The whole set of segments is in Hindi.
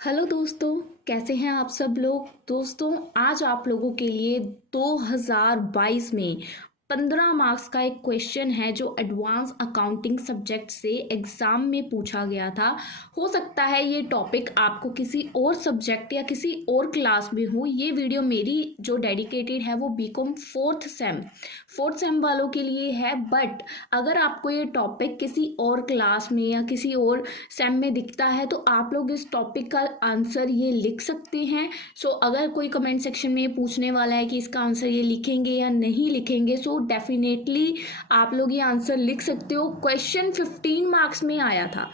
हेलो दोस्तों, कैसे हैं आप सब लोग। दोस्तों, आज आप लोगों के लिए 2022 में 15 मार्क्स का एक क्वेश्चन है जो एडवांस अकाउंटिंग सब्जेक्ट से एग्ज़ाम में पूछा गया था। हो सकता है ये टॉपिक आपको किसी और सब्जेक्ट या किसी और क्लास में हो। ये वीडियो मेरी जो डेडिकेटेड है वो बीकॉम फोर्थ सेम वालों के लिए है। बट अगर आपको ये टॉपिक किसी और क्लास में या किसी और सेम में दिखता है तो आप लोग इस टॉपिक का आंसर ये लिख सकते हैं। अगर कोई कमेंट सेक्शन में ये पूछने वाला है कि इसका आंसर ये लिखेंगे या नहीं लिखेंगे, डेफिनेटली आप लोग ये आंसर लिख सकते हो। क्वेश्चन 15 मार्क्स में आया था।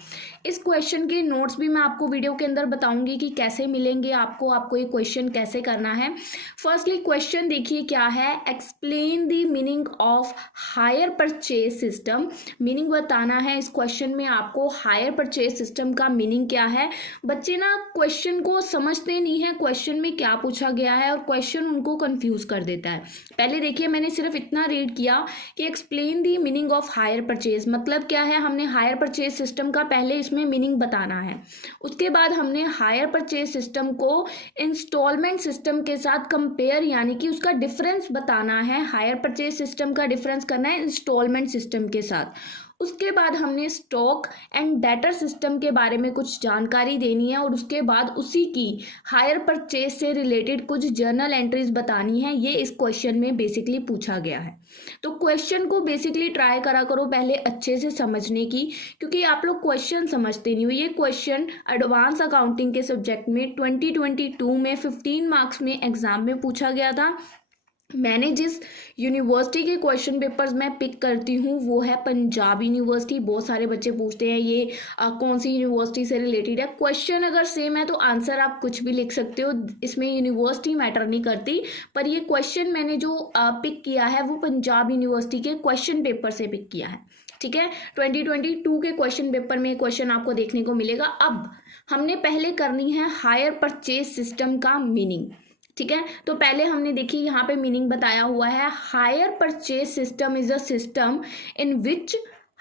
इस क्वेश्चन के नोट्स भी मैं आपको वीडियो के अंदर बताऊंगी कि कैसे मिलेंगे आपको ये क्वेश्चन कैसे करना है। फर्स्टली क्वेश्चन देखिए क्या है। Explain the meaning of hire purchase system. Meaning बताना है इस क्वेश्चन में आपको। हायर परचेज सिस्टम का मीनिंग क्या है। बच्चे ना क्वेश्चन को समझते नहीं है, क्वेश्चन में क्या पूछा गया है, और क्वेश्चन उनको कंफ्यूज कर देता है। पहले देखिए, मैंने सिर्फ इतना रीड किया कि explain the meaning of hire purchase मतलब क्या है। हमने हायर परचेज सिस्टम का पहले इसमें मीनिंग बताना है। उसके बाद हमने हायर परचेज सिस्टम को इंस्टॉलमेंट सिस्टम के साथ कंपेयर यानी कि उसका डिफरेंस बताना है। हायर परचेज सिस्टम का डिफरेंस करना है इंस्टॉलमेंट सिस्टम के साथ। उसके बाद हमने स्टॉक एंड डेटर सिस्टम के बारे में कुछ जानकारी देनी है, और उसके बाद उसी की हायर परचेज से रिलेटेड कुछ जर्नल एंट्रीज बतानी है। ये इस क्वेश्चन में बेसिकली पूछा गया है। तो क्वेश्चन को बेसिकली ट्राई करा करो पहले अच्छे से समझने की, क्योंकि आप लोग क्वेश्चन समझते नहीं हो। ये क्वेश्चन एडवांस अकाउंटिंग के सब्जेक्ट में 2022 में 15 मार्क्स में एग्जाम में पूछा गया था। मैंने जिस यूनिवर्सिटी के क्वेश्चन पेपर्स मैं पिक करती हूँ वो है पंजाब यूनिवर्सिटी। बहुत सारे बच्चे पूछते हैं ये कौन सी यूनिवर्सिटी से रिलेटेड है। क्वेश्चन अगर सेम है तो आंसर आप कुछ भी लिख सकते हो, इसमें यूनिवर्सिटी मैटर नहीं करती। पर ये क्वेश्चन मैंने जो पिक किया है वो पंजाब यूनिवर्सिटी के क्वेश्चन पेपर से पिक किया है। ठीक है, 2022 के क्वेश्चन पेपर में क्वेश्चन आपको देखने को मिलेगा। अब हमने पहले करनी है हायर परचेज सिस्टम का मीनिंग। ठीक है, तो पहले हमने देखी यहाँ पे मीनिंग बताया हुआ है। Hire purchase system is a system in which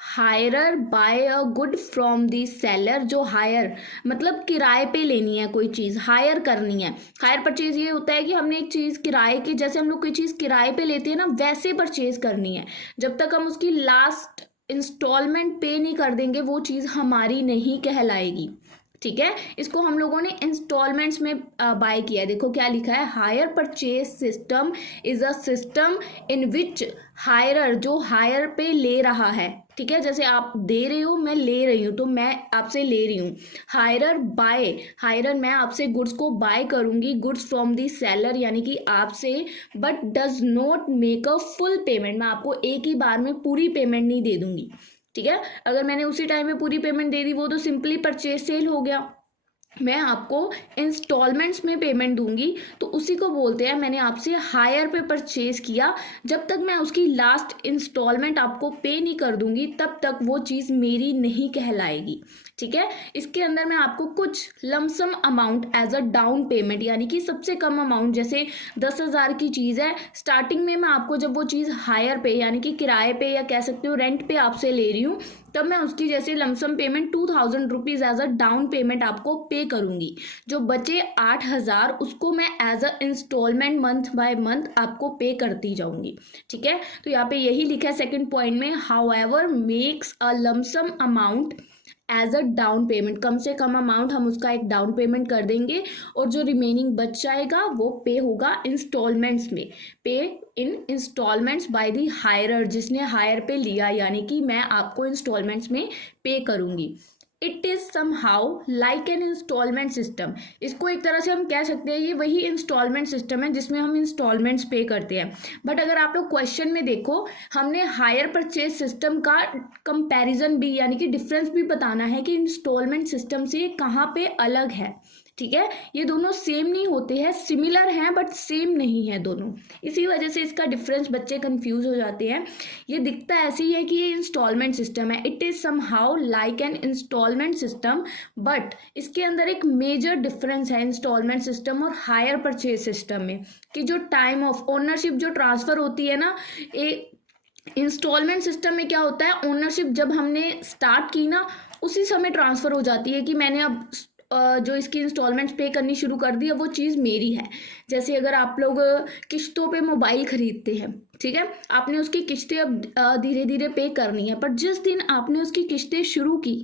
hirer buy a good from the seller. जो हायर मतलब किराए पे लेनी है, कोई चीज़ हायर करनी है। हायर परचेज ये होता है कि हमने एक चीज़ किराए की, जैसे हम लोग कोई चीज़ किराए पे लेते हैं ना, वैसे परचेज करनी है। जब तक हम उसकी लास्ट इंस्टॉलमेंट पे नहीं कर देंगे वो चीज़ हमारी नहीं कहलाएगी। ठीक है, इसको हम लोगों ने इंस्टॉलमेंट्स में बाय किया है। देखो क्या लिखा है, hire purchase system is a system in which hirer जो हायर पे ले रहा है। ठीक है, जैसे आप दे रहे हो, मैं ले रही हूँ, तो मैं आपसे ले रही हूँ। हायरर बाय, हायरर मैं आपसे गुड्स को बाय करूंगी, गुड्स फ्रॉम दी सेलर यानी कि आपसे। But does not make a full payment, मैं आपको एक ही बार में पूरी पेमेंट नहीं दे दूंगी। ठीक है, अगर मैंने उसी टाइम में पूरी पेमेंट दे दी वो तो सिंपली परचेज सेल हो गया। मैं आपको इंस्टॉलमेंट्स में पेमेंट दूंगी, तो उसी को बोलते हैं मैंने आपसे हायर पे परचेज किया। जब तक मैं उसकी लास्ट इंस्टॉलमेंट आपको पे नहीं कर दूंगी तब तक वो चीज़ मेरी नहीं कहलाएगी। ठीक है, इसके अंदर मैं आपको कुछ lump sum amount as a down payment यानी कि सबसे कम अमाउंट, जैसे 10,000 की चीज़ है, स्टार्टिंग में मैं आपको जब वो चीज़ हायर पे यानी कि किराए पे या कह सकते हो रेंट पे आपसे ले रही हूँ, तब मैं उसकी जैसे lump sum payment 2,000 rupees as a down payment आपको पे करूंगी। जो बचे 8,000 उसको मैं as a installment month by month आपको पे करती जाऊंगी। ठीक है, तो यहाँ पे यही लिखा है सेकंड पॉइंट में, however makes a lump sum amount as a down payment. कम से कम अमाउंट हम उसका एक डाउन पेमेंट कर देंगे, और जो रिमेनिंग बच जाएगा वो पे होगा इंस्टॉलमेंट्स में। पे इन इंस्टॉलमेंट्स बाय द हायरर, जिसने हायर पे लिया, यानी कि मैं आपको इंस्टॉलमेंट्स में पे करूंगी। It is somehow like an installment system. इसको एक तरह से हम कह सकते हैं ये वही इंस्टॉलमेंट सिस्टम है जिसमें हम इंस्टॉलमेंट्स पे करते हैं। बट अगर आप लोग क्वेश्चन में देखो, हमने हायर परचेज सिस्टम का कंपैरिजन भी यानी कि डिफरेंस भी बताना है कि इंस्टॉलमेंट सिस्टम से कहाँ पे अलग है। ठीक है, ये दोनों सेम नहीं होते हैं, सिमिलर हैं बट सेम नहीं है दोनों। इसी वजह से इसका डिफरेंस बच्चे कंफ्यूज हो जाते हैं। ये दिखता ऐसे ही है कि ये इंस्टॉलमेंट सिस्टम है, it is somehow like an installment system, but इसके अंदर एक मेजर डिफरेंस है इंस्टॉलमेंट सिस्टम और हायर परचेज सिस्टम में, कि जो टाइम ऑफ ओनरशिप जो ट्रांसफर होती है ना, इंस्टॉलमेंट सिस्टम में क्या होता है, ओनरशिप जब हमने स्टार्ट की ना उसी समय ट्रांसफर हो जाती है, कि मैंने अब जो इसकी इंस्टॉलमेंट्स पे करनी शुरू कर दी है वो चीज़ मेरी है। जैसे अगर आप लोग किश्तों पे मोबाइल खरीदते हैं, ठीक है, आपने उसकी किश्तें अब धीरे धीरे पे करनी है, पर जिस दिन आपने उसकी किश्तें शुरू की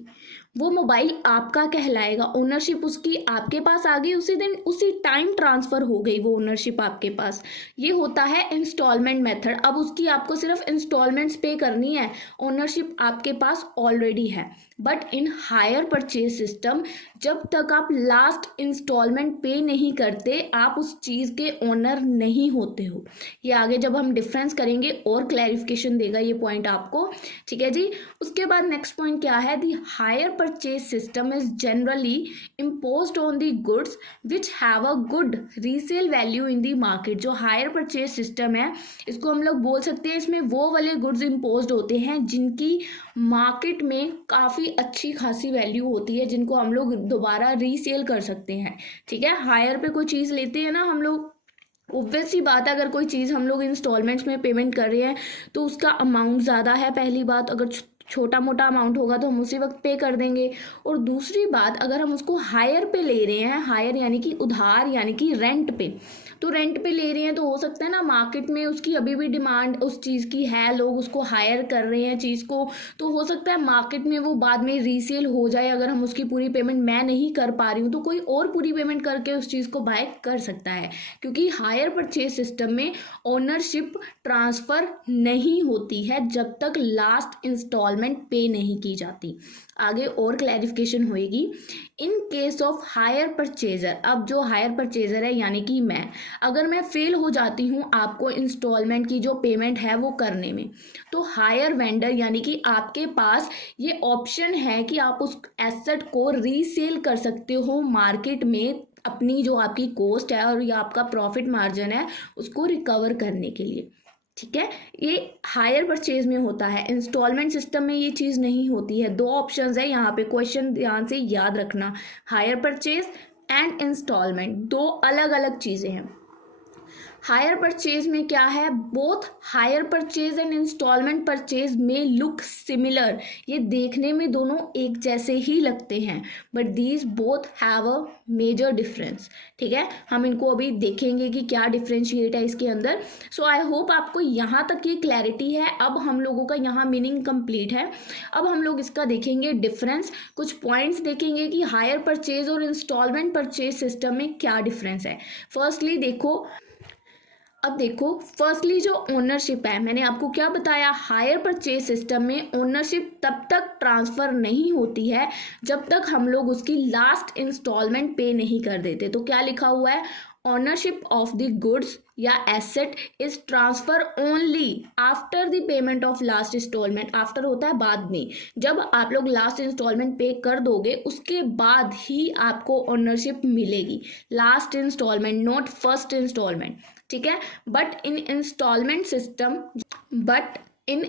वो मोबाइल आपका कहलाएगा, ओनरशिप उसकी आपके पास आ गई, उसी दिन उसी टाइम ट्रांसफ़र हो गई वो ओनरशिप आपके पास। ये होता है इंस्टॉलमेंट मेथड। अब उसकी आपको सिर्फ इंस्टॉलमेंट्स पे करनी है, ओनरशिप आपके पास ऑलरेडी है। But in higher purchase system जब तक आप लास्ट इंस्टॉलमेंट पे नहीं करते आप उस चीज़ के ओनर नहीं होते हो। ये आगे जब हम डिफरेंस करेंगे और क्लैरिफिकेशन देगा ये पॉइंट आपको, ठीक है जी। उसके बाद नेक्स्ट पॉइंट क्या है, दी hire purchase system is generally imposed on the goods which have a good resale value in the market। जो हायर परचेज सिस्टम है इसको हम लोग बोल सकते हैं, इसमें वो वाले गुड्स इम्पोज्ड होते हैं जिनकी मार्केट में काफ़ी अच्छी खासी वैल्यू होती है, जिनको हम लोग दोबारा रीसेल कर सकते हैं, ठीक है। हायर पे कोई चीज़ लेते हैं ना हम लोग, ऑब्वियस सी बात है अगर कोई चीज़ हम लोग इंस्टॉलमेंट्स में पेमेंट कर रहे हैं तो उसका अमाउंट ज़्यादा है। पहली बात, अगर छोटा मोटा अमाउंट होगा तो हम उसी वक्त पे कर देंगे। और दूसरी बात, अगर हम उसको हायर पे ले रहे हैं, हायर यानी कि उधार यानी कि रेंट पे, तो रेंट पे ले रहे हैं तो हो सकता है ना मार्केट में उसकी अभी भी डिमांड उस चीज़ की है, लोग उसको हायर कर रहे हैं चीज़ को, तो हो सकता है मार्केट में वो बाद में रीसेल हो जाए। अगर हम उसकी पूरी पेमेंट मैं नहीं कर पा रही हूँ तो कोई और पूरी पेमेंट करके उस चीज़ को बाय कर सकता है, क्योंकि हायर परचेज सिस्टम में ओनरशिप ट्रांसफ़र नहीं होती है जब तक लास्ट इंस्टॉलमेंट पे नहीं की जाती। आगे और क्लैरिफिकेशन होएगी। In case of hire purchaser, अब जो हायर परचेजर है यानी कि मैं, अगर मैं फेल हो जाती हूँ आपको इंस्टॉलमेंट की जो पेमेंट है वो करने में, तो हायर वेंडर यानी कि आपके पास ये ऑप्शन है कि आप उस एसेट को रीसेल कर सकते हो मार्केट में, अपनी जो आपकी कॉस्ट है और या आपका प्रॉफिट मार्जिन है उसको रिकवर करने के लिए, ठीक है। ये हायर परचेज में होता है, इंस्टॉलमेंट सिस्टम में ये चीज़ नहीं होती है। दो ऑप्शंस है यहाँ पे, क्वेश्चन ध्यान से याद रखना, हायर परचेज एंड इंस्टॉलमेंट, दो अलग अलग चीज़ें हैं। हायर परचेज में क्या है, both hire purchase and installment purchase में लुक सिमिलर, ये देखने में दोनों एक जैसे ही लगते हैं, but these both have a major difference, ठीक है। हम इनको अभी देखेंगे कि क्या डिफरेंशिएट है इसके अंदर। सो आई होप आपको यहाँ तक ये क्लैरिटी है। अब हम लोगों का यहाँ मीनिंग कंप्लीट है। अब हम लोग इसका देखेंगे डिफरेंस, कुछ पॉइंट्स देखेंगे कि हायर परचेज और इंस्टॉलमेंट परचेज सिस्टम में क्या डिफरेंस है। फर्स्टली देखो, अब देखो, फर्स्टली जो ओनरशिप है, मैंने आपको क्या बताया, हायर परचेज सिस्टम में ओनरशिप तब तक ट्रांसफ़र नहीं होती है जब तक हम लोग उसकी लास्ट इंस्टॉलमेंट पे नहीं कर देते। तो क्या लिखा हुआ है, ओनरशिप ऑफ द गुड्स या asset is transfer only after the payment of last installment. After होता है बाद में, जब आप लोग लास्ट इंस्टॉलमेंट पे कर दोगे उसके बाद ही आपको ओनरशिप मिलेगी, last installment, not first installment, ठीक है। But in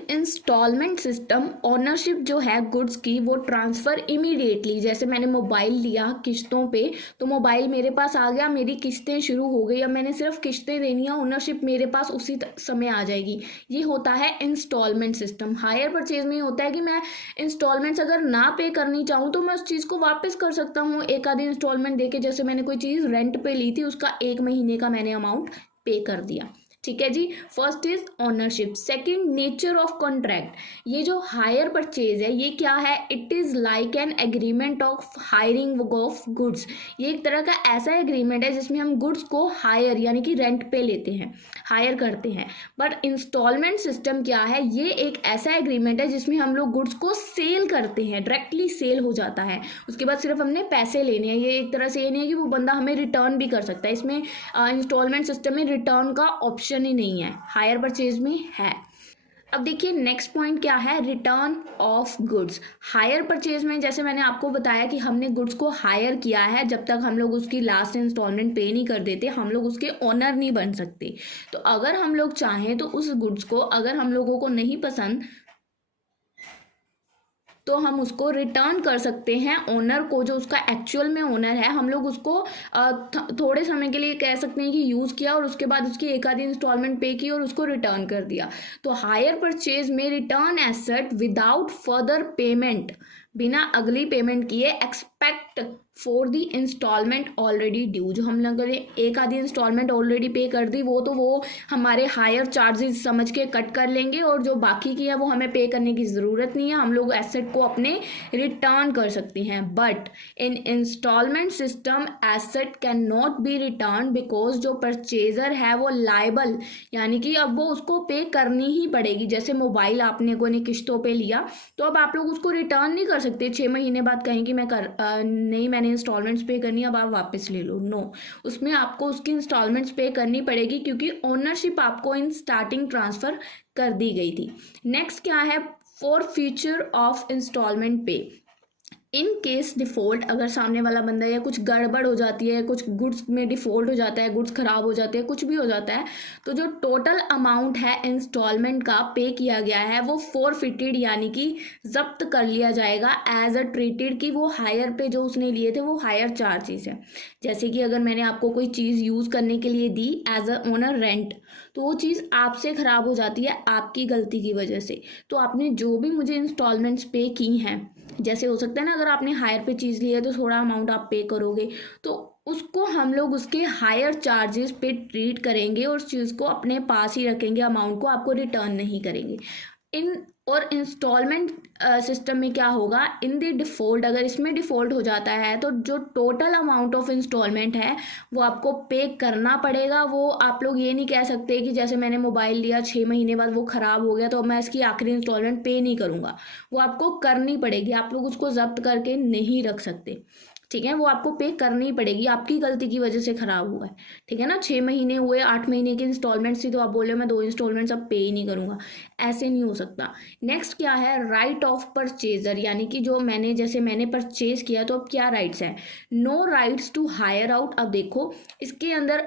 installment system ownership जो है गुड्स की वो ट्रांसफ़र इमीडिएटली, जैसे मैंने मोबाइल लिया किश्तों पे, तो मोबाइल मेरे पास आ गया, मेरी किश्तें शुरू हो गई, अब मैंने सिर्फ किश्तें देनी है, ओनरशिप मेरे पास उसी समय आ जाएगी। ये होता है इंस्टॉलमेंट सिस्टम। हायर परचेज में होता है कि मैं इंस्टॉलमेंट्स अगर ना पे करनी चाहूँ तो मैं उस चीज़ को वापस कर सकता हूँ एक आधी इंस्टॉलमेंट दे के। जैसे मैंने कोई चीज़ रेंट पे ली थी, उसका 1 महीने का मैंने अमाउंट पे कर दिया, ठीक है जी। First is ownership. Second, nature of contract. ये जो हायर परचेज है ये क्या है, it is like an agreement of hiring of goods. ये एक तरह का ऐसा एग्रीमेंट है जिसमें हम गुड्स को हायर यानी कि रेंट पे लेते हैं, हायर करते हैं। बट इंस्टॉलमेंट सिस्टम क्या है, ये एक ऐसा एग्रीमेंट है जिसमें हम लोग गुड्स को सेल करते हैं, डायरेक्टली सेल हो जाता है, उसके बाद सिर्फ हमने पैसे लेने हैं। ये एक तरह से ये नहीं है कि वो बंदा हमें रिटर्न भी कर सकता है, इसमें इंस्टॉलमेंट सिस्टम में रिटर्न का ऑप्शन ही नहीं है, हायर परचेज में है। अब देखिए नेक्स्ट पॉइंट क्या है, return of goods. Higher purchase में जैसे मैंने आपको बताया कि हमने गुड्स को हायर किया है, जब तक हम लोग उसकी लास्ट इंस्टॉलमेंट पे नहीं कर देते हम लोग उसके ओनर नहीं बन सकते। तो अगर हम लोग चाहें तो उस गुड्स को, अगर हम लोगों को नहीं पसंद तो हम उसको रिटर्न कर सकते हैं ओनर को, जो उसका एक्चुअल में ओनर है। हम लोग उसको थोड़े समय के लिए कह सकते हैं कि यूज़ किया और उसके बाद उसकी एक आधी इंस्टॉलमेंट पे की और उसको रिटर्न कर दिया। तो हायर परचेज में return asset without further payment, बिना अगली पेमेंट किए, expect for the installment already due, जो हम लोगों ने एक आधी इंस्टॉलमेंट ऑलरेडी पे कर दी वो तो वो हमारे हायर चार्जेस समझ के कट कर लेंगे, और जो बाकी की है वो हमें पे करने की ज़रूरत नहीं है, हम लोग एसेट को अपने रिटर्न कर सकते हैं। But in installment system asset can not be return because जो परचेजर है वो लाइबल, यानी कि अब वो उसको पे करनी ही पड़ेगी। जैसे मोबाइल आपने को ने किस्तों पे लिया तो अब आप लोग उसको रिटर्न नहीं कर सकते 6 महीने बाद कहें कि नहीं मैंने इंस्टॉलमेंट्स पे करनी, अब आप वापस ले लो। नो, उसमें आपको उसकी इंस्टॉलमेंट्स पे करनी पड़ेगी क्योंकि ओनरशिप आपको इन स्टार्टिंग ट्रांसफ़र कर दी गई थी। नेक्स्ट क्या है, फॉर फ्यूचर ऑफ इंस्टॉलमेंट पे, इन केस डिफ़ॉल्ट, अगर सामने वाला बंदा या कुछ गड़बड़ हो जाती है, कुछ गुड्स में डिफ़ॉल्ट हो जाता है, गुड्स ख़राब हो जाते हैं, कुछ भी हो जाता है, तो जो टोटल अमाउंट है इंस्टॉलमेंट का पे किया गया है वो फोरफिटेड यानी कि जब्त कर लिया जाएगा एज अ ट्रीटेड, कि वो हायर पे जो उसने लिए थे वो हायर चार्जेस है। जैसे कि अगर मैंने आपको कोई चीज़ यूज़ करने के लिए दी एज अ ओनर रेंट, तो वो चीज़ आपसे ख़राब हो जाती है आपकी गलती की वजह से, तो आपने जो भी मुझे इंस्टॉलमेंट्स पे की हैं, जैसे हो सकता है ना अगर आपने हायर पे चीज़ ली है तो थोड़ा अमाउंट आप पे करोगे, तो उसको हम लोग उसके हायर चार्जेस पे ट्रीट करेंगे और उस चीज़ को अपने पास ही रखेंगे, अमाउंट को आपको रिटर्न नहीं करेंगे। इन और इंस्टॉलमेंट सिस्टम में क्या होगा, इन द डिफ़ॉल्ट, अगर इसमें डिफ़ॉल्ट हो जाता है तो जो टोटल अमाउंट ऑफ इंस्टॉलमेंट है वो आपको पे करना पड़ेगा। वो आप लोग ये नहीं कह सकते कि जैसे मैंने मोबाइल लिया 6 महीने बाद वो ख़राब हो गया तो मैं इसकी आखिरी इंस्टॉलमेंट पे नहीं करूँगा, वो आपको करनी पड़ेगी, आप लोग उसको जब्त करके नहीं रख सकते। ठीक है, वो आपको पे करनी पड़ेगी, आपकी गलती की वजह से ख़राब हुआ है। ठीक है ना, 6 महीने हुए, 8 महीने की इंस्टॉलमेंट्स थी तो आप बोले मैं 2 इंस्टॉलमेंट्स अब पे ही नहीं करूँगा, ऐसे नहीं हो सकता। नेक्स्ट क्या है, राइट ऑफ परचेजर, यानी कि जो मैंने जैसे मैंने परचेज किया तो अब क्या राइट्स हैं, no rights to hire out. अब देखो इसके अंदर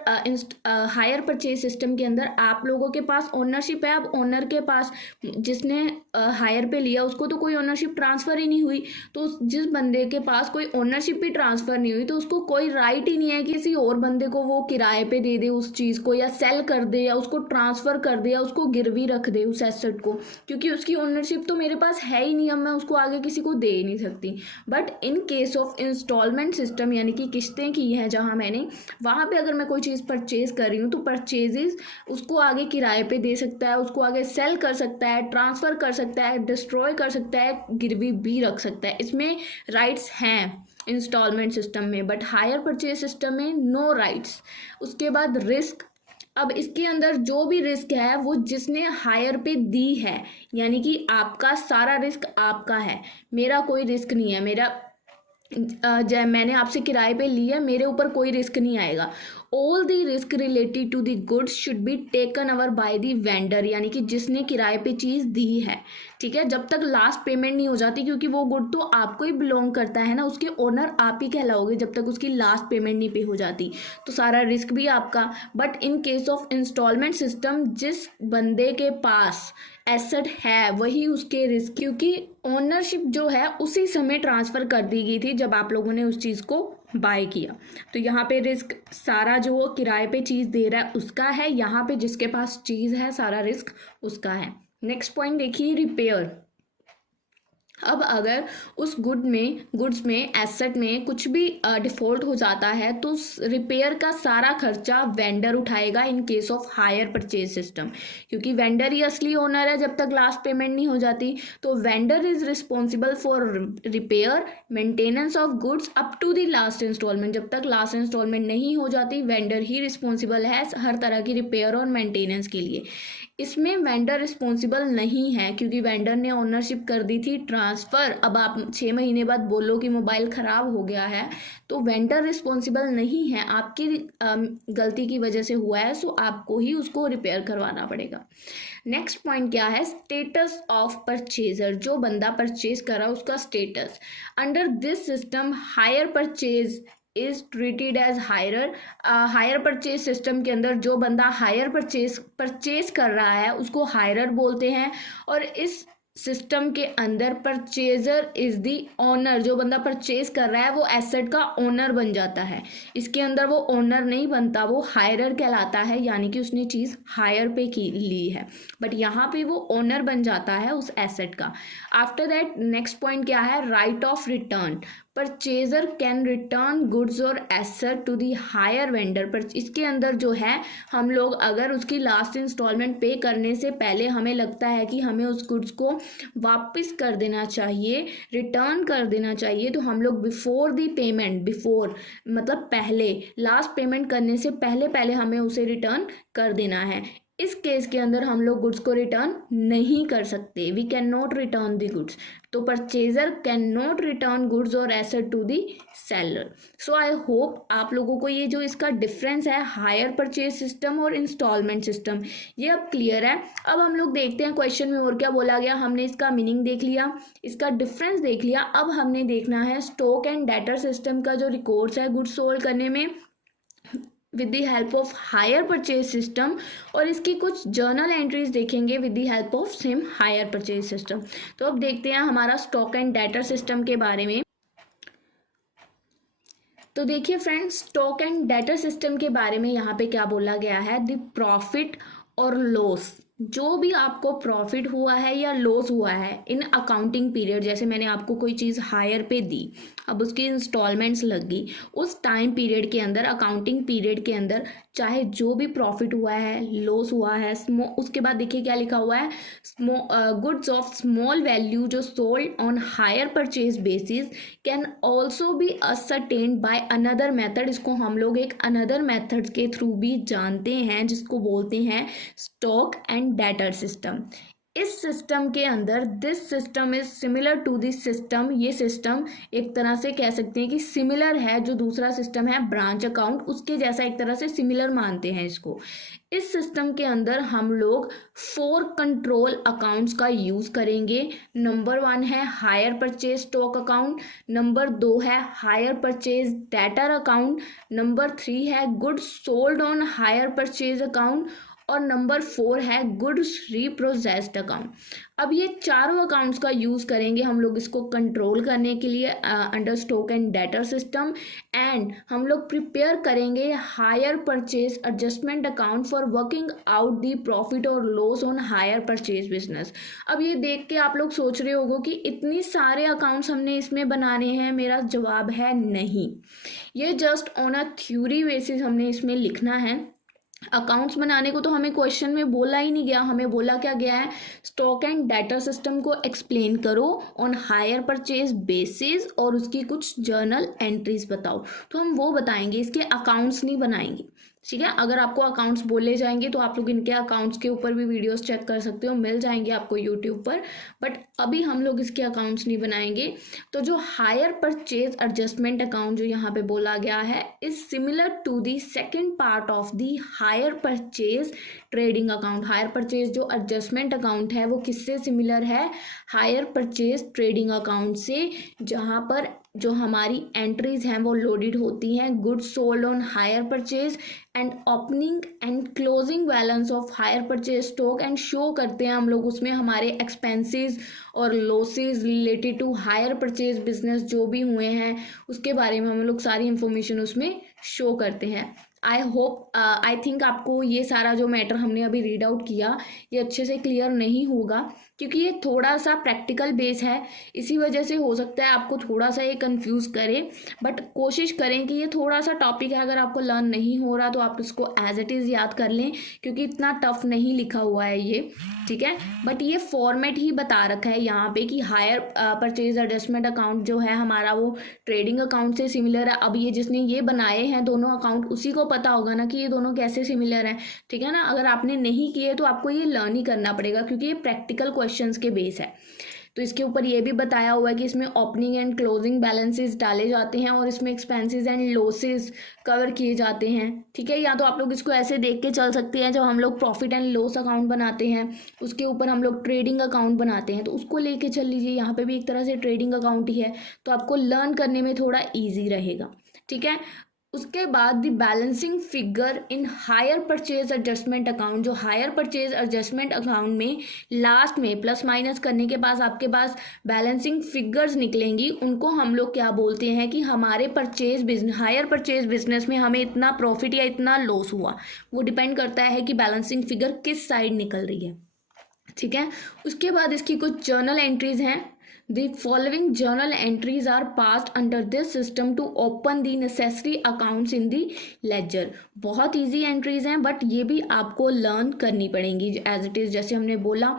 हायर परचेज सिस्टम के अंदर आप लोगों के पास ओनरशिप है, अब ओनर के पास, जिसने हायर पे लिया उसको तो कोई ओनरशिप ट्रांसफ़र ही नहीं हुई, तो जिस बंदे के पास कोई ओनरशिप भी ट्रांसफ़र नहीं हुई तो उसको कोई राइट ही नहीं है कि किसी और बंदे को वो किराए पे दे दे उस चीज़ को, या सेल कर दे, या उसको ट्रांसफ़र कर दे, या उसको गिरवी रख दे उस एसेट को, क्योंकि उसकी ओनरशिप तो मेरे पास है ही नहीं, अब मैं उसको आगे किसी को दे ही नहीं सकती। But in case of installment system, यानी कि किस्तें की हैं जहाँ मैंने, वहाँ पे अगर मैं कोई चीज़ परचेज कर रही हूँ तो परचेजेस उसको आगे किराए पे दे सकता है, उसको आगे सेल कर सकता है, ट्रांसफ़र कर सकता है, डिस्ट्रॉय कर सकता है, गिरवी भी रख सकता है, इसमें राइट्स हैं इंस्टॉलमेंट सिस्टम में। बट हायर परचेज सिस्टम में नो राइट्स। उसके बाद रिस्क, अब इसके अंदर जो भी रिस्क है वो जिसने हायर पे दी है, यानी कि आपका सारा रिस्क आपका है, मेरा कोई रिस्क नहीं है, मेरा मैंने आपसे किराए पे लिया, मेरे ऊपर कोई रिस्क नहीं आएगा। All the risk related to the goods should be taken over by the vendor, यानी कि जिसने किराए पे चीज़ दी है। ठीक है, जब तक लास्ट पेमेंट नहीं हो जाती, क्योंकि वो गुड तो आपको ही बिलोंग करता है ना, उसके ओनर आप ही कहलाओगे जब तक उसकी लास्ट पेमेंट नहीं पे हो जाती, तो सारा रिस्क भी आपका। But in case of installment system, जिस बंदे के पास एसेट है वही उसके रिस्क, क्योंकि ओनरशिप जो है उसी समय ट्रांसफ़र कर दी गई थी जब आप लोगों ने उस चीज़ को बाय किया, तो यहाँ पे रिस्क सारा जो वो किराए पे चीज़ दे रहा है उसका है, यहाँ पे जिसके पास चीज़ है सारा रिस्क उसका है। नेक्स्ट पॉइंट देखिए, रिपेयर। अब अगर उस गुड्स में एसेट में कुछ भी डिफ़ॉल्ट हो जाता है तो उस रिपेयर का सारा खर्चा वेंडर उठाएगा इन case of hire purchase system, क्योंकि वेंडर ही असली ओनर है जब तक लास्ट पेमेंट नहीं हो जाती, तो vendor is responsible for repair maintenance of goods up to the last installment. जब तक लास्ट इंस्टॉलमेंट नहीं हो जाती वेंडर ही रिस्पॉन्सिबल है हर तरह की रिपेयर और मेंटेनेंस के लिए। इसमें वेंडर रिस्पॉन्सिबल नहीं है क्योंकि वेंडर ने ओनरशिप कर दी थी ट्रांसफ़र। अब आप 6 महीने बाद बोलो कि मोबाइल ख़राब हो गया है तो वेंडर रिस्पॉन्सिबल नहीं है, आपकी गलती की वजह से हुआ है, सो आपको ही उसको रिपेयर करवाना पड़ेगा। नेक्स्ट पॉइंट क्या है, स्टेटस ऑफ परचेजर, जो बंदा परचेज कर रहा है उसका status. Under this system hire purchase is treated as hirer. Hire purchase system के अंदर जो बंदा हायर परचेज कर रहा है उसको हायरर बोलते हैं, और इस सिस्टम के अंदर परचेजर इज दी ओनर, जो बंदा परचेज कर रहा है वो एसेट का ओनर बन जाता है। इसके अंदर वो ओनर नहीं बनता, वो हायरर कहलाता है, यानी कि उसने चीज़ हायर पे की ली है, बट यहाँ पे वो ओनर बन जाता है उस एसेट का। आफ्टर दैट नेक्स्ट पॉइंट क्या है, right of return. Purchaser can return goods और asset to the hire vendor. पर इसके अंदर जो है हम लोग अगर उसकी लास्ट इंस्टॉलमेंट पे करने से पहले हमें लगता है कि हमें उस गुड्स को वापस कर देना चाहिए, रिटर्न कर देना चाहिए, तो हम लोग बिफोर दी पेमेंट, बिफोर मतलब पहले, लास्ट पेमेंट करने से पहले पहले हमें उसे रिटर्न कर देना है। इस केस के अंदर हम लोग गुड्स को रिटर्न नहीं कर सकते, we can not return the goods. तो purchaser can not return goods और asset to the seller. So I hope आप लोगों को ये जो इसका डिफरेंस है हायर परचेज सिस्टम और इंस्टॉलमेंट सिस्टम, ये अब क्लियर है। अब हम लोग देखते हैं क्वेश्चन में और क्या बोला गया। हमने इसका मीनिंग देख लिया, इसका डिफरेंस देख लिया। अब हमने देखना है स्टॉक एंड डेटर सिस्टम का जो रिकॉर्ड्स है गुड्स सोल्ड करने में with the help of hire purchase system, और इसकी कुछ जर्नल एंट्रीज देखेंगे with the help of same higher purchase system. तो अब देखते हैं हमारा स्टॉक एंड डेटर सिस्टम के बारे में। तो देखिए friends, stock and debtor system के बारे में यहाँ पे क्या बोला गया है, द प्रॉफिट और लॉस, जो भी आपको प्रॉफिट हुआ है या लॉस हुआ है इन अकाउंटिंग पीरियड, जैसे मैंने आपको कोई चीज़ हायर पे दी, अब उसकी इंस्टॉलमेंट्स लगी, उस टाइम पीरियड के अंदर, अकाउंटिंग पीरियड के अंदर, चाहे जो भी प्रॉफिट हुआ है, लॉस हुआ है, उसके बाद देखिए क्या लिखा हुआ है, गुड्स ऑफ स्मॉल वैल्यू जो sold on hire purchase basis can also be ascertained by another method. इसको हम लोग एक अनदर मेथड के थ्रू भी जानते हैं, जिसको बोलते हैं स्टॉक एंड डेटर सिस्टम। इस सिस्टम के अंदर this system is similar to this system, ये सिस्टम एक तरह से कह सकते हैं कि सिमिलर है, जो दूसरा सिस्टम है ब्रांच अकाउंट, उसके जैसा एक तरह से सिमिलर मानते हैं इसको। इस सिस्टम के अंदर हम लोग 4 कंट्रोल अकाउंट्स का यूज करेंगे। नंबर 1 है hire purchase stock account, number 2 है hire purchase debtor account, number 3 है goods sold on hire purchase account, और नंबर 4 है गुड्स रीप्रोसेस्ड अकाउंट। अब ये चारों अकाउंट्स का यूज़ करेंगे हम लोग इसको कंट्रोल करने के लिए under stock and debtor system, and हम लोग प्रिपेयर करेंगे hire purchase adjustment account for working out the profit और loss on hire purchase business. अब ये देख के आप लोग सोच रहे होगो कि इतनी सारे अकाउंट्स हमने इसमें बनाने हैं, मेरा जवाब है नहीं, ये just on a theory basis हमने इसमें लिखना है। अकाउंट्स बनाने को तो हमें क्वेश्चन में बोला ही नहीं गया, हमें बोला क्या गया है, स्टॉक एंड डेटा सिस्टम को एक्सप्लेन करो ऑन हायर परचेज बेसिस और उसकी कुछ जर्नल एंट्रीज बताओ, तो हम वो बताएंगे, इसके अकाउंट्स नहीं बनाएंगे। ठीक है, अगर आपको अकाउंट्स बोले जाएंगे तो आप लोग इनके अकाउंट्स के ऊपर भी वीडियोस चेक कर सकते हो, मिल जाएंगे आपको यूट्यूब पर, बट अभी हम लोग इसके अकाउंट्स नहीं बनाएंगे। तो जो हायर परचेज एडजस्टमेंट अकाउंट जो यहाँ पे बोला गया है is similar to the second part of the hire purchase trading account. Hire purchase जो एडजस्टमेंट अकाउंट है वो किससे सिमिलर है, हायर परचेज ट्रेडिंग अकाउंट से, जहाँ पर जो हमारी एंट्रीज हैं वो लोडेड होती हैं goods sold on hire purchase and opening and closing balance of hire purchase stock, and show करते हैं हम लोग उसमें हमारे एक्सपेंसेस और losses related to hire purchase business जो भी हुए हैं उसके बारे में हम लोग सारी इंफॉर्मेशन उसमें शो करते हैं। आई होप आई थिंक आपको ये सारा जो मैटर हमने अभी रीड आउट किया ये अच्छे से क्लियर नहीं होगा, क्योंकि ये थोड़ा सा प्रैक्टिकल बेस है, इसी वजह से हो सकता है आपको थोड़ा सा ये कंफ्यूज करे, बट कोशिश करें कि ये थोड़ा सा टॉपिक है, अगर आपको लर्न नहीं हो रहा तो आप इसको एज इट इज़ याद कर लें, क्योंकि इतना टफ नहीं लिखा हुआ है ये, ठीक है। बट ये फॉर्मेट ही बता रखा है यहाँ पे कि हायर परचेज एडजस्टमेंट अकाउंट जो है हमारा वो ट्रेडिंग अकाउंट से सिमिलर है। अब ये जिसने ये बनाए हैं दोनों अकाउंट उसी को पता होगा ना कि ये दोनों कैसे सिमिलर हैं, ठीक है ना। अगर आपने नहीं किए तो आपको ये लर्न ही करना पड़ेगा, क्योंकि ये प्रैक्टिकल क्वेश्चंस के बेस है। तो इसके ऊपर ये भी बताया हुआ है कि इसमें ओपनिंग एंड क्लोजिंग बैलेंसेस डाले जाते हैं और इसमें एक्सपेंसेस एंड लॉसेस कवर किए जाते हैं, ठीक है। या तो आप लोग इसको ऐसे देख के चल सकते हैं, जब हम लोग प्रॉफिट एंड लॉस अकाउंट बनाते हैं उसके ऊपर हम लोग ट्रेडिंग अकाउंट बनाते हैं, तो उसको लेके चल लीजिए, यहाँ पे भी एक तरह से ट्रेडिंग अकाउंट ही है, तो आपको लर्न करने में थोड़ा ईजी रहेगा, ठीक है। उसके बाद the balancing figure in higher purchase adjustment account, जो हायर परचेज एडजस्टमेंट अकाउंट में लास्ट में प्लस माइनस करने के पास आपके पास बैलेंसिंग फिगर्स निकलेंगी, उनको हम लोग क्या बोलते हैं कि हमारे purchase business, higher purchase business में हमें इतना प्रॉफिट या इतना लॉस हुआ, वो डिपेंड करता है कि बैलेंसिंग फिगर किस साइड निकल रही है, ठीक है। उसके बाद इसकी कुछ जर्नल एंट्रीज हैं The following journal entries are passed under this system to open the necessary accounts in the ledger. बहुत इजी एंट्रीज हैं बट ये भी आपको लर्न करनी पड़ेंगी एज इट इज, जैसे हमने बोला।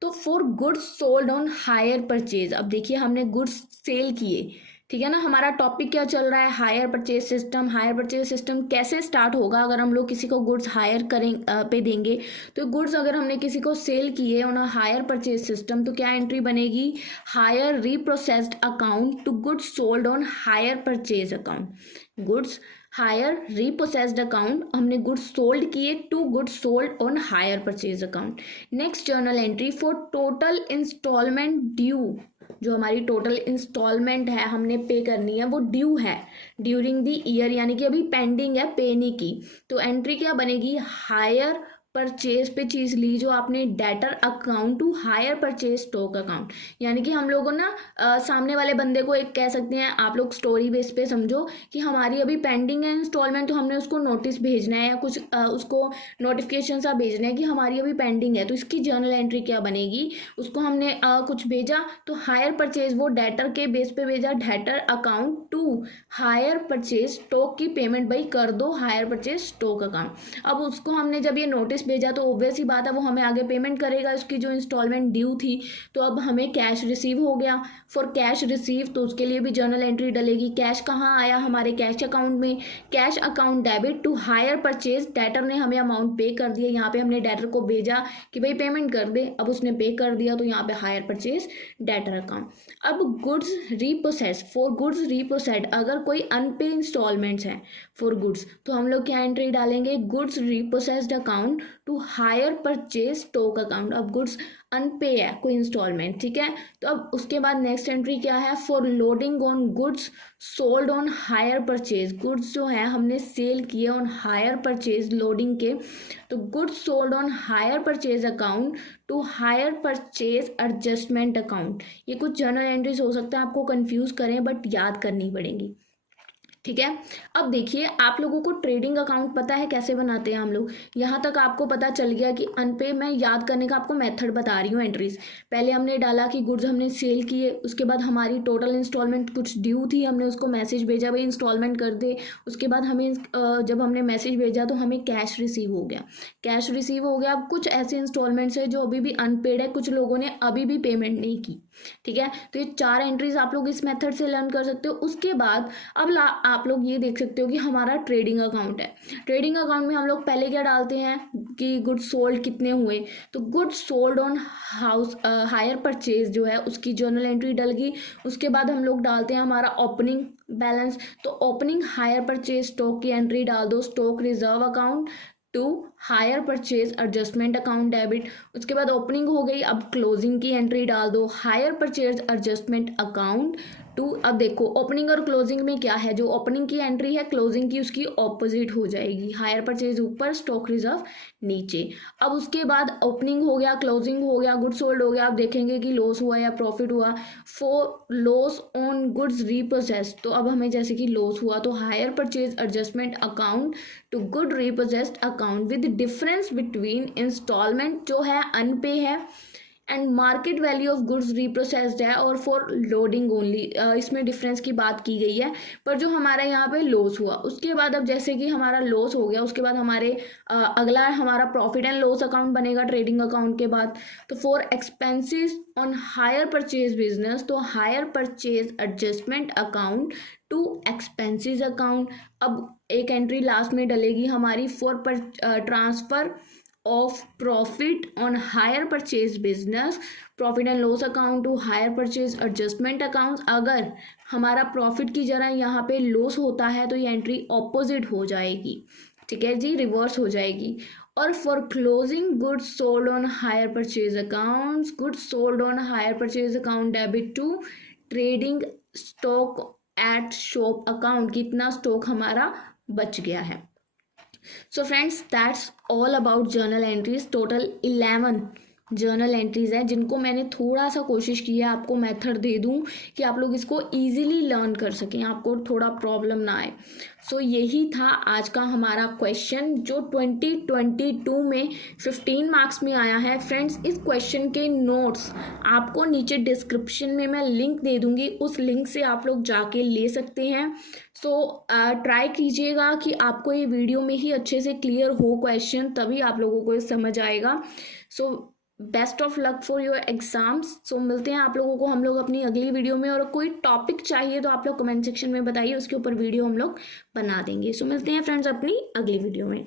तो for goods sold on hire purchase, अब देखिए हमने गुड्स सेल किए, ठीक है ना। हमारा टॉपिक क्या चल रहा है, hire purchase system. Hire purchase system कैसे स्टार्ट होगा, अगर हम लोग किसी को गुड्स हायर करें पे देंगे, तो गुड्स अगर हमने किसी को सेल किए on a hire purchase system, तो क्या एंट्री बनेगी, hire reprocessed account to goods sold on hire purchase account. Goods hire reprocessed account, हमने गुड्स सोल्ड किए to goods sold on hire purchase account. Next journal entry for total installment due, जो हमारी टोटल इंस्टॉलमेंट है हमने पे करनी है वो ड्यू है ड्यूरिंग द ईयर, यानी कि अभी पेंडिंग है पे नहीं की। तो एंट्री क्या बनेगी, हायर परचेज पे चीज ली जो आपने debtor account to hire purchase stock account, यानी कि हम लोगों ना सामने वाले बंदे को एक कह सकते हैं, आप लोग स्टोरी बेस पे समझो कि हमारी अभी पेंडिंग है इंस्टॉलमेंट, तो हमने उसको नोटिस भेजना है या कुछ उसको नोटिफिकेशन सा भेजना है कि हमारी अभी पेंडिंग है। तो इसकी जर्नल एंट्री क्या बनेगी, उसको हमने कुछ भेजा तो हायर परचेज वो डेटर के बेस पे भेजा, debtor account to hire purchase stock की पेमेंट भाई कर दो हायर परचेज स्टॉक अकाउंट। अब उसको हमने जब ये नोटिस भेजा तो ऑब्वियस ही बात है वो हमें आगे पेमेंट करेगा उसकी जो इंस्टॉलमेंट ड्यू थी। तो अब हमें कैश रिसीव हो गया, फॉर कैश रिसीव, तो उसके लिए भी जर्नल एंट्री डलेगी। कैश कहाँ आया, हमारे कैश अकाउंट में, cash account debit to hire purchase, debtor ने हमें अमाउंट पे कर दिया, यहाँ पे हमने डेटर को भेजा कि भाई पेमेंट कर दे, अब उसने पे कर दिया तो यहाँ पे हायर परचेज डेटर अकाउंट। अब goods reprocess, for goods reprocessed, अगर कोई अनपे इंस्टॉलमेंट्स हैं फॉर गुड्स, तो हम लोग क्या एंट्री डालेंगे, goods reprocessed account to hire purchase stock account. अब गुड्स अनपे है कोई इंस्टॉलमेंट, ठीक है। तो अब उसके बाद नेक्स्ट एंट्री क्या है, for loading on goods sold on hire purchase, goods जो है हमने सेल किए ऑन हायर परचेज लोडिंग के, तो goods sold on hire purchase account to hire purchase adjustment account. ये कुछ जर्नल एंट्रीज हो सकता है आपको कंफ्यूज करें बट याद करनी पड़ेंगी, ठीक है। अब देखिए आप लोगों को ट्रेडिंग अकाउंट पता है कैसे बनाते हैं हम लोग, यहाँ तक आपको पता चल गया कि अनपे, मैं याद करने का आपको मेथड बता रही हूँ एंट्रीज। पहले हमने डाला कि गुड्स हमने सेल किए, उसके बाद हमारी टोटल इंस्टॉलमेंट कुछ ड्यू थी, हमने उसको मैसेज भेजा भाई इंस्टॉलमेंट कर दे। उसके बाद हमें जब हमने मैसेज भेजा तो हमें कैश रिसीव हो गया, कैश रिसीव हो गया। अब कुछ ऐसे इंस्टॉलमेंट्स है जो अभी भी अनपेड है, कुछ लोगों ने अभी भी पेमेंट नहीं की, ठीक है। तो ये 4 एंट्रीज आप लोग इस मेथड से लर्न कर सकते हो। उसके बाद अब आप लोग ये देख सकते हो कि हमारा ट्रेडिंग अकाउंट है। ट्रेडिंग अकाउंट में हम लोग पहले क्या डालते हैं कि गुड्स सोल्ड कितने हुए, तो goods sold on house higher purchase जो है उसकी जर्नल एंट्री डल गई। उसके बाद हम लोग डालते हैं हमारा ओपनिंग बैलेंस, तो ओपनिंग हायर परचेज स्टॉक की एंट्री डाल दो, stock reserve account to hire purchase adjustment account debit. उसके बाद ओपनिंग हो गई, अब क्लोजिंग की एंट्री डाल दो, hire purchase adjustment account to. अब देखो ओपनिंग और क्लोजिंग में क्या है, जो ओपनिंग की एंट्री है क्लोजिंग की उसकी ऑपोजिट हो जाएगी, हायर परचेज ऊपर स्टॉक रिजर्व नीचे। अब उसके बाद ओपनिंग हो गया, क्लोजिंग हो गया, गुड्स सोल्ड हो गया। आप देखेंगे कि लॉस हुआ या प्रॉफिट हुआ, for loss on goods repossessed, तो अब हमें जैसे कि लॉस हुआ तो hire purchase adjustment account to good repossessed account with difference between installment जो है अनपे है and market value of goods reprocessed है और फॉर लोडिंग ओनली, इसमें डिफरेंस की बात की गई है। पर जो हमारा यहाँ पे लॉस हुआ, उसके बाद अब जैसे कि हमारा लॉस हो गया, उसके बाद हमारे अगला हमारा प्रॉफिट एंड लॉस अकाउंट बनेगा ट्रेडिंग अकाउंट के बाद। तो for expenses on hire purchase business, तो hire purchase adjustment account to expenses account. अब एक एंट्री लास्ट में डलेगी हमारी for transfer of profit on hire purchase business, profit and loss account to hire purchase adjustment account. अगर हमारा प्रॉफिट की जगह यहाँ पे लॉस होता है तो ये एंट्री ऑपोजिट हो जाएगी, ठीक है जी, रिवर्स हो जाएगी। और for closing goods sold on hire purchase accounts, goods sold on hire purchase account debit to trading stock at shop account, कितना स्टॉक हमारा बच गया है। So friends, that's all about journal entries, total 11 journal entries हैं जिनको मैंने थोड़ा सा कोशिश की है आपको मेथड दे दूं कि आप लोग इसको इजीली लर्न कर सकें, आपको थोड़ा प्रॉब्लम ना आए। सो यही था आज का हमारा क्वेश्चन जो 2022 में 15 मार्क्स में आया है। फ्रेंड्स, इस क्वेश्चन के नोट्स आपको नीचे डिस्क्रिप्शन में मैं लिंक दे दूंगी, उस लिंक से आप लोग जाके ले सकते हैं। सो ट्राई कीजिएगा कि आपको ये वीडियो में ही अच्छे से क्लियर हो क्वेश्चन, तभी आप लोगों को ये समझ आएगा। So best of luck for your exams. So मिलते हैं आप लोगों को हम लोग अपनी अगली वीडियो में, और कोई टॉपिक चाहिए तो आप लोग कमेंट सेक्शन में बताइए, उसके ऊपर वीडियो हम लोग बना देंगे। सो मिलते हैं फ्रेंड्स अपनी अगली वीडियो में।